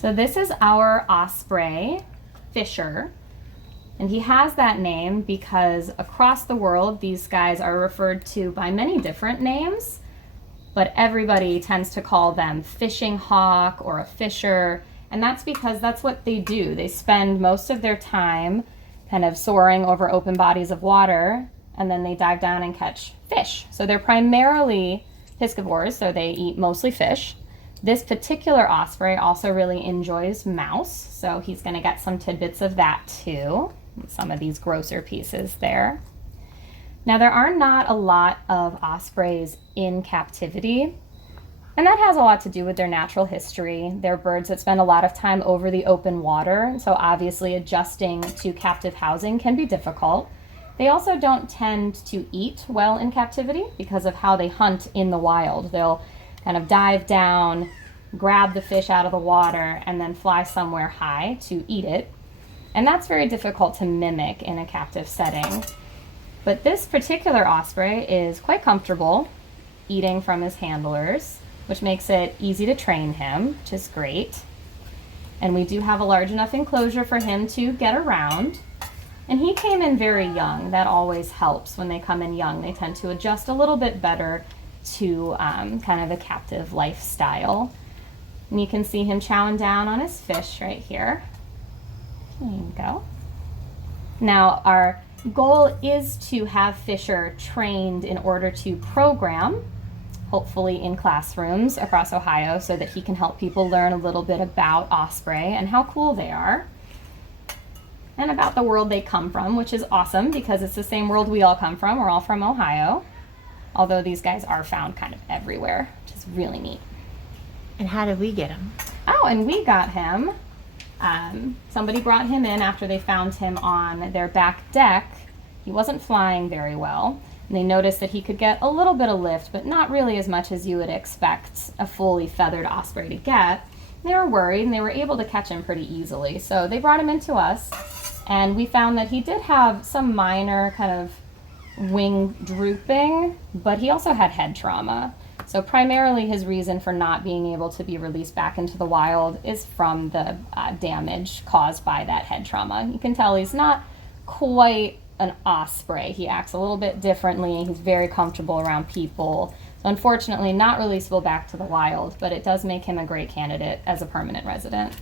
So this is our osprey fisher, and he has that name because across the world these guys are referred to by many different names, but everybody tends to call them fishing hawk or a fisher, and that's because that's what they do. They spend most of their time kind of soaring over open bodies of water, and then they dive down and catch fish. So they're primarily piscivores, so they eat mostly fish. This particular osprey also really enjoys mouse, so he's going to get some tidbits of that too. Some of these grosser pieces there. Now there are not a lot of ospreys in captivity, and that has a lot to do with their natural history. They're birds that spend a lot of time over the open water, so obviously adjusting to captive housing can be difficult. They also don't tend to eat well in captivity because of how they hunt in the wild. They'll kind of dive down, grab the fish out of the water, and then fly somewhere high to eat it. And that's very difficult to mimic in a captive setting. But this particular osprey is quite comfortable eating from his handlers, which makes it easy to train him, which is great. And we do have a large enough enclosure for him to get around. And he came in very young. That always helps when they come in young. They tend to adjust a little bit better to kind of a captive lifestyle. And you can see him chowing down on his fish right here. There you go. Now our goal is to have Fisher trained in order to program, hopefully in classrooms across Ohio, so that he can help people learn a little bit about osprey and how cool they are, and about the world they come from, which is awesome because it's the same world we all come from. We're all from Ohio, although these guys are found kind of everywhere, which is really neat. And how did we get him? Oh, and we got him. Somebody brought him in after they found him on their back deck. He wasn't flying very well, and they noticed that he could get a little bit of lift, but not really as much as you would expect a fully feathered osprey to get. They were worried, and they were able to catch him pretty easily, so they brought him into us. And we found that he did have some minor kind of wing drooping, but he also had head trauma. So primarily his reason for not being able to be released back into the wild is from the damage caused by that head trauma. You can tell he's not quite an osprey. He acts a little bit differently. He's very comfortable around people. So unfortunately not releasable back to the wild, but it does make him a great candidate as a permanent resident.